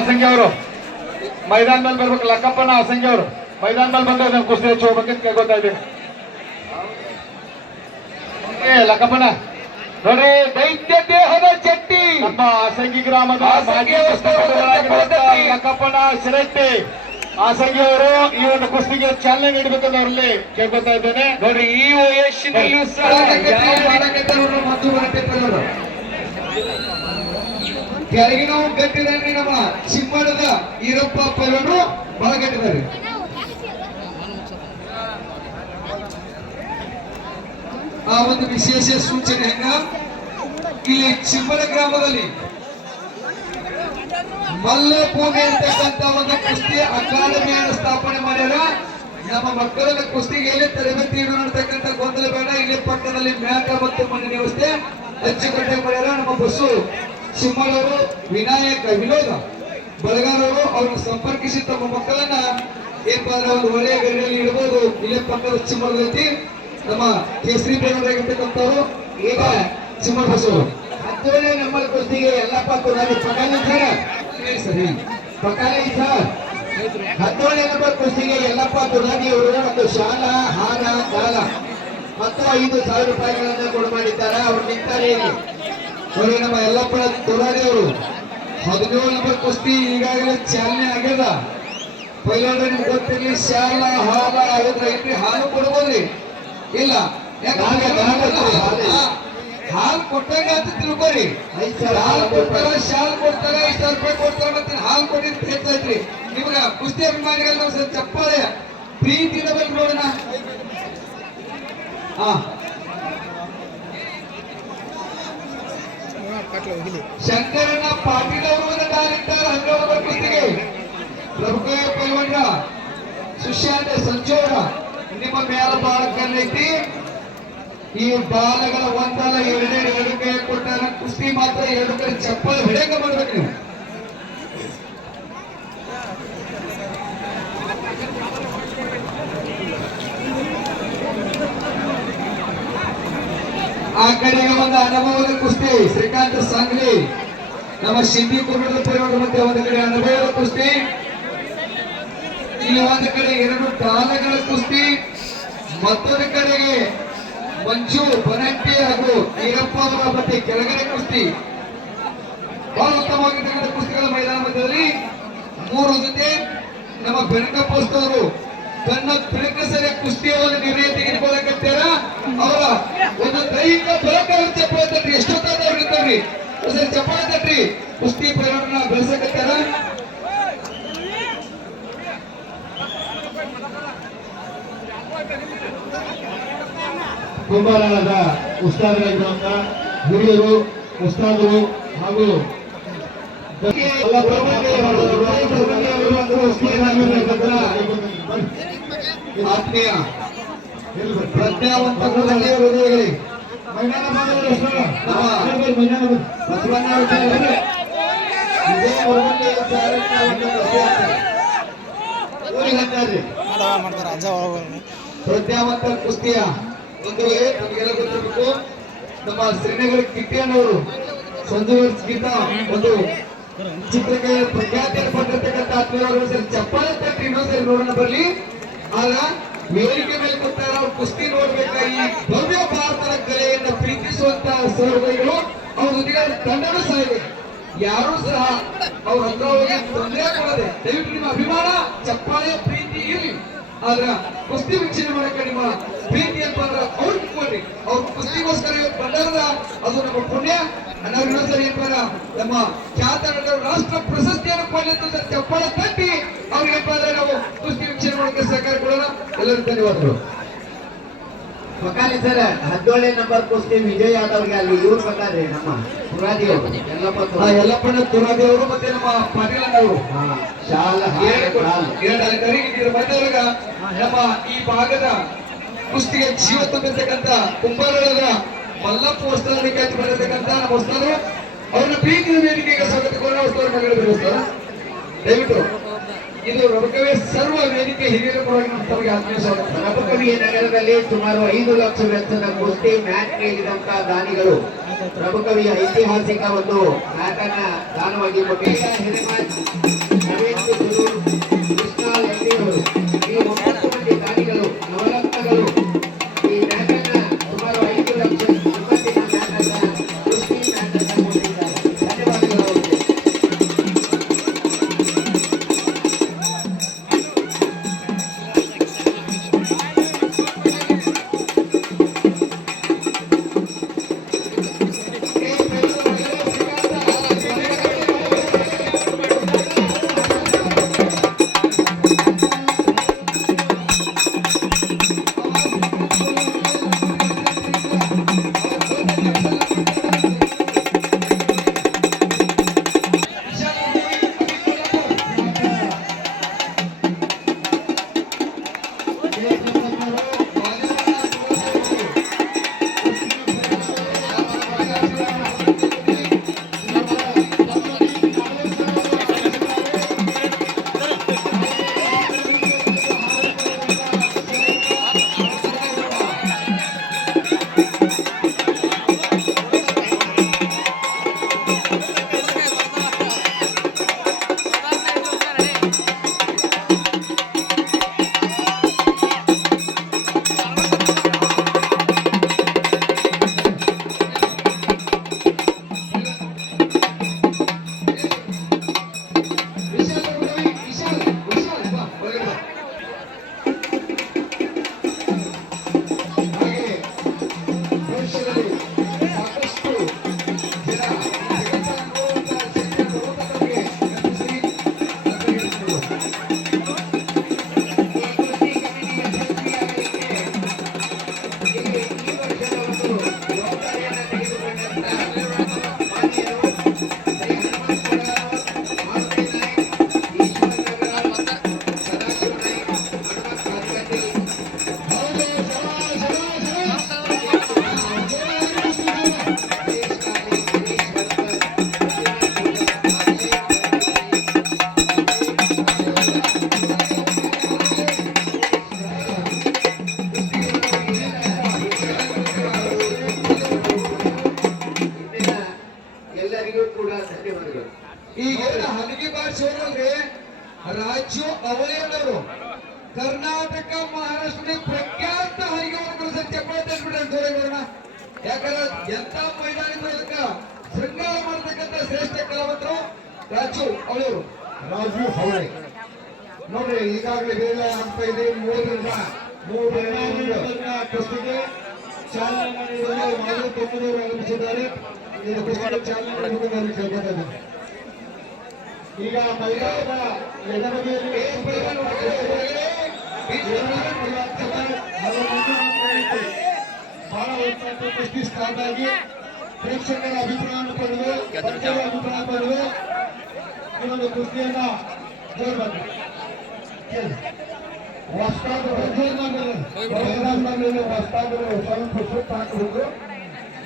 ಅಸಂಖ್ಯ ಅವರು. ಮೈದಾನ ಮೇಲೆ ಬರ್ಬೇಕು ಲಕ್ಕಪ್ಪನ ಅಸಂಖ್ಯ ಅವರು. ಮೈದಾನ ಮೇಲೆ ಬಂದು ನಾನು ಕುಸ್ತಿ ಹೆಚ್ಚು ಹೋಗ್ಬೇಕಂತ ಕೇಳ್ಕೊತಾ ಇದ್ದೀನಿ. ಲಕ್ಕಪ್ಪನ. ನೋಡ್ರಿ ದೈತ್ಯ ದೇಹದ ಚಟ್ಟಿ. ನಮ್ಮ ಅಸಂಗಿ ಗ್ರಾಮದ ಲಕ್ಕಪ್ಪನ ಶಿರಟ್ಟಿ ಆಸಂಗಿ ಅವರು ಈ ಒಂದು ಕುಸ್ತಿಗೆ ಚಾಲನೆ ನೀಡಬೇಕಂತ ಅವರಲ್ಲಿ ಕೇಳ್ಕೊತಾ ಇದ್ದೇನೆ. ನೋಡ್ರಿ ಈ ವಯಸ್ಸಿನಲ್ಲೂ ಸಹ ಕೆಳಗಿನ ಗಟ್ಟಿದಾರೆ ನಮ್ಮ ಚಿಮ್ಮಡದ ಈರಪ್ಪ ಪಲ್ಲನು ಬಹಳ ಗಟ್ಟಿದ್ದಾರೆ ಆ ಒಂದು ವಿಶೇಷ ಸೂಚನೆ ಹೆಂಗ ಇಲ್ಲಿ ಚಿಮ್ಮಡ ಗ್ರಾಮದಲ್ಲಿ ಮಲ್ಲ ಭೂಮಿ ಅಂತಕ್ಕಂತ ಒಂದು ಕುಸ್ತಿ ಅಕಾಡೆಮಿಯನ್ನು ಸ್ಥಾಪನೆ ಮಾಡ್ಯಾರ. ನಮ್ಮ ಮಕ್ಕಳ ಕುಸ್ತಿಗೆ ಎಲ್ಲಿ ತರಬೇತಿ ಅಂತಕ್ಕಂಥ ಗೊಂದಲ ಬೇಡ ಇಲ್ಲಿ ಪಕ್ಕದಲ್ಲಿ ಮ್ಯಾಕ ಮತ್ತು ಮಣ್ಣಿನ ವ್ಯವಸ್ಥೆ ಅಚ್ಚುಕಟ್ಟೆ ಮಾಡ್ಯಾರ. ನಮ್ಮ ಬಸ್ಸು ಸಿಂಹಳವರು ವಿನಾಯಕ, ವಿನೋದ ಬಳಗಾರವರು ಅವ್ರನ್ನ ಸಂಪರ್ಕಿಸಿ ತಮ್ಮ ಮಕ್ಕಳನ್ನ ಏನಪ್ಪಾ ಒಂದು ಒಳ್ಳೆಯ ಗಡಿಯಲ್ಲಿ ಇಡಬಹುದು ಇಲ್ಲೇ ಪಕ್ಕದ ಚಿಮ್ಮಳದೈತಿ ನಮ್ಮ ಕೇಸರಿ ಬೇಗರಾಗಿರ್ತಕ್ಕಂಥವ್ರು ಈಗ ಚಿಮ್ಮಳ ಬಸವರು. ಹತ್ತೊಳೆ ನಮ್ಮಲ್ಲಿ ಕುಸ್ತಿಗೆ ಎಲ್ಲಪ್ಪ ಕೊಡಲಿ ಪಕಾಲಿ ಸರ್ ಸರಿ ಪಕಾಲಿ ಸರ್ ಹತ್ತೊಳೆ ನಂಬರ್ ಕುಸ್ತಿಗೆ ಎಲ್ಲಪ್ಪ ತುರಾಗಿ ಅವರು ಒಂದು ಶಾಲ, ಹಾರ ಕಾಲ ಮತ್ತು ಐದು ಸಾವಿರ ರೂಪಾಯಿಗಳನ್ನ ಕೊಡು ಮಾಡಿದ್ದಾರೆ. ಅವ್ರು ನಿಂತಾರೆ ನೋಡಿ ನಮ್ಮ ಯಲ್ಲಪ್ಪ ತುರಾಡಿ ಅವರು ಹದಿನೇಳು ನಂಬರ್ ಕುಸ್ತಿ ಈಗಾಗಲೇ ಚಾಲನೆ ಆಗ್ಯದ. ಪೈಲೋಡ್ರೆ ನಿಮ್ಗೆ ಗೊತ್ತಿರಲಿ ಶಾಲ ಹಾಲ ಆಗಿದ್ರೆ ಐತ್ರಿ ಹಾಲು ಕೊಡ್ಬೋದ್ರಿ ಇಲ್ಲ ಹಾಲು ಕೊಟ್ಟಾಗ ಅಂತ ತಿಳ್ಕೊರಿ ಹಾಲು ಕೊಡ್ತಾರ. ಶಾಲ್ ಕೊಡ್ತಾರ ಐದು ಸಾವಿರ ರೂಪಾಯಿ ಕೊಡ್ತಾರ ಮತ್ತೆ ಹಾಲು ಕೊಟ್ಟಿದ್ದು ಹೆಚ್ಚಾಯ್ತ್ರಿ ನಿಮ್ಗ ಕುಸ್ತಿ ಅಭಿಮಾನಿಗಳ ಚಪ್ಪಾಳೆ. ಪ್ರೀತಿಯಿಂದ ಬಂದು ನೋಡೋಣ. ಹಾ. ಶಂಕರಣ್ಣ ಪಾಟೀಲ್ ಅವರು ಡಾಲಿಟ್ಟಾರ ಹನ್ನೆರಡು ಪ್ರಭುಕಯ ಪೈಲ್ವಣ್ಣ ಸುಶಾಂತ ಸಂಜೋರ, ನಿಮ್ಮ ಮೇಲ ಬಾಳ ಈ ಬಾಲಗಳ ಒಂದಲ್ಲ ಎರಡೇ ಎರಡು ಕೈ ಕೊಟ್ಟಾರ ಕುಸ್ತಿ ಮಾತ್ರ ಎರಡು ಕಡೆ ಚಪ್ಪಲ್ ಹಿಡಿಯಂಗ ಮಾಡ್ಬೇಕು ನೀವು. ಆ ಕಡೆಗೆ ಒಂದು ಅನುಭವದ ಕುಸ್ತಿ, ಶ್ರೀಕಾಂತ್ ಸಾಂಗ್ಲಿ, ನಮ್ಮ ಸಿದ್ದಿ ಕುಟುಂಬದ ಪರಿವಾರ ಮತ್ತೆ ಒಂದು ಕಡೆ ಅನುಭವದ ಕುಸ್ತಿ. ಇಲ್ಲಿ ಒಂದು ಕಡೆ ಎರಡು ತಾಲಗಳ ಕುಸ್ತಿ. ಮತ್ತೊಂದು ಕಡೆಗೆ ಮಂಜು ಬನಟ್ಟಿ ಹಾಗೂ ಈರಪ್ಪ ಅವರ ಮತ್ತೆ ಕೆಳಗಡೆ ಕುಸ್ತಿ. ಬಹಳ ಉತ್ತಮವಾಗಿರ್ತಕ್ಕಂಥ ಕುಸ್ತಿಗಳ ಮೈದಾನ ಮಧ್ಯದಲ್ಲಿ ಮೂರು ಜೊತೆ ನಮ್ಮ ಬೆನಕಪ್ಪಸ್ತವರು ತನ್ನ ಬೆಳಕಸರ ಕುಸ್ತಿಯ ಒಂದು ನಿರ್ಣಯ ತೆಗೆದುಕೊಳ್ಳಕತ್ತೀರ? ಅವರ ಒಂದು ದೈಹಿಕ ಬಲಕವನ್ನು ಚಪ್ಪಾಳೆ ಎಷ್ಟೊತ್ತಾದ್ರಿ ಎಷ್ಟೊತ್ತಾದ ಅವ್ರು ಇರ್ತಾರ್ರಿ ಸರಿ ಚಪ್ಪಾಳೆ ತಟ್ರಿ ಕುಸ್ತಿ ಪ್ರಯಾಣ ಬೆಳೆಸಕತ್ತಾರ? ಕುಂಭಾರನದ ಉಸ್ತಾದರಾಗಿರುವಂತ ಹಿರಿಯರು, ಉಸ್ತಾದರು ಹಾಗೂ ಒಂದು ಪ್ರಜ್ಞಾವಂತ ಊರಿಗೆ ಅಂತಾರ್ರಿ. ಪ್ರಜ್ಞಾವಂತ ಕುಸ್ತಿಯ ನಮಗೆಲ್ಲ ಗೊತ್ತಿರಬೇಕು, ನಮ್ಮ ಶ್ರೀನಗರ ಕಿಟ್ಟಿಯನ್ನವರು ಸಂಜು ಗೀತ ಒಂದು ಚಿತ್ರಕ್ಕೆ ಪ್ರಖ್ಯಾತಿಯನ್ನು ಪಡೆದಿರ್ತಕ್ಕಂಥ ಆತ್ಮೀಯರು, ಸರಿ, ಚಪ್ಪಾಳೆ ಇನ್ನೊಂದ್ಸರಿ ನೋಡೋಣ, ಬರ್ಲಿ. ಆಗ ವೇದಿಕೆ ಮೇಲೆ ಕೂತಾರ ನಾವು ಕುಸ್ತಿ ನೋಡ್ಬೇಕಾಗಿ ಭವ್ಯ ಭಾರತದ ಕಲೆಯನ್ನ ಪ್ರೀತಿಸುವಂತ ಸಹೋದರಿಗಳು ಅವ್ರ ಜೊತೆಗೆ ತಂಡನೂ ಸಹ ಇದೆ ಯಾರು ಸಹ ಅವ್ರ ಹತ್ರ ಹೋಗಿ ತೊಂದರೆ ಕೊಡದೆ, ದಯವಿಟ್ಟು ನಿಮ್ಮ ಅಭಿಮಾನ, ಚಪ್ಪಾಳೆ ಪ್ರೀತಿ ಇರಲಿ. ಆದ್ರ ಕುಸ್ತಿ ವೀಕ್ಷಣೆ ಮಾಡಕ್ಕೆ ನಿಮ್ಮ ಪ್ರೀತಿ ಅಂತ ಅಂದ್ರೆ ಅವ್ರಿಗೆ ಅವ್ರ ಕುಸ್ತಿಗೋಸ್ಕರ ಬಂದಾರದ ಅದು ನಮ್ಮ ಪುಣ್ಯ. ಇನ್ನೊಂದ್ಸರಿ ಏನಪ್ಪ ನಮ್ಮ ಖ್ಯಾತ ರಾಷ್ಟ್ರ ಪ್ರಶಸ್ತಿಯನ್ನು ಪಡೆಯಲು ಚಪ್ಪಳ ತಟ್ಟಿ ಅವ್ರಿಗೆ ಅಂದ್ರೆ ನಾವು ಕುಸ್ತಿ ವೀಕ್ಷಣೆ ಮಾಡೋಕೆ ಸಹಕಾರ ಕೊಡೋಣ. ಎಲ್ಲರಿಗೂ ಧನ್ಯವಾದಗಳು. ಮಕಾಲಿ ಸರ್ ಹದಿನೇಳನೇ ನಂಬರ್ ಕುಸ್ತಿ ವಿಜಯ್ ಯಾದವ್ಗೆ ಅಲ್ಲಿ ಇವ್ರು ಬೇಕಾದ್ರೆ ನಮ್ಮ ತುರಾದಿ ಅವರು ತುರಾದಿ. ಯಲ್ಲಪ್ಪನ ತುರಾದಿ ಅವರು ಮತ್ತೆ ನಮ್ಮ ಪಾಟೀಲ್ ಅವರು ಶಾಲ ಎರಡು ಇದ್ರ ಮಧ್ಯದೊಳಗ ನಮ್ಮ ಈ ಭಾಗದ ಕುಸ್ತಿಗೆ ಜೀವ ತುಂಬಿರ್ತಕ್ಕಂಥ ಕುಂಬಾರರಾದ ಮಲ್ಲಪ್ಪ ವಸ್ತ್ರದಲ್ಲಿ ಕಟ್ಟಿ ಬರತಕ್ಕಂತ ನಮ್ಮ ಅವ್ರನ್ನ ಪ್ರೀತಿಯ ವೇದಿಕೆಗೆ ಸ್ವಾಗತಗೊಂಡ ವಸ್ತ್ರ ಮಗಳು ದಯವಿಟ್ಟು ಇದು ರಬಕವೇ ಸರ್ವ ವೇದಿಕೆ ಹಿರಿಯರ ಪರವಾಗಿ ಆತ್ಮೀಯ ಸ್ವಾಗತ ನಗರದಲ್ಲಿ ಸುಮಾರು ಐದು ಲಕ್ಷ ವೆಚ್ಚದ ಕುಸ್ತಿ ಮ್ಯಾಚ್ ನೀಡಿದಂತ ದಾನಿಗಳು ರಬಕವಿಯ ಐತಿಹಾಸಿಕ ಒಂದು ಮ್ಯಾಟನ್ನ ದಾನವಾಗಿ ಕೊಟ್ಟಿದ್ದಾರೆ ಜೋಡಿ ಯಾಕಂದ್ರೆ ಎಂತ ಮೈದಾನದ ಶೃಂಗಾರ ಮಾಡತಕ್ಕಂತ ಶ್ರೇಷ್ಠ ಕಲಾವಂತರು ರಾಜು ಅವರು ರಾಜು ಹೌಳೆ ನೋಡ್ರಿ, ಈಗಾಗಲೇ ಬೇರೆ ಅಂತ ಇದೆ. ಮೂರರಿಂದ ಮೂರರಿಂದ ಕುಸ್ತಿಗೆ ಚಾಲನೆ ನೀಡಲು ಮಾಜಿ ತೊಂಬದವರು ಆಗಮಿಸಿದ್ದಾರೆ. ಈಗ ಮೈದಾನದ ಎಡಬದಿಯಲ್ಲಿ ಬಹಳ ಕುಸ್ತಿ ಸ್ಟಾರ್ಟ್ ಆಗಿ ಪ್ರೇಕ್ಷಕರ ಅಭಿಪ್ರಾಯವನ್ನು ಪಡೆದು ಅಭಿಪ್ರಾಯ ಪಡೆದು ಇನ್ನೊಂದು ಕುಸ್ತಿಯನ್ನ ಹೊಸ್ತಾದ್ರು ಹೊಸ್ತಾದ್ರು ಸ್ವಲ್ಪ ಸುತ್ತ ಹಾಕಬೇಕು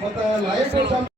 ಮತ್ತೆ ಲೈಟ್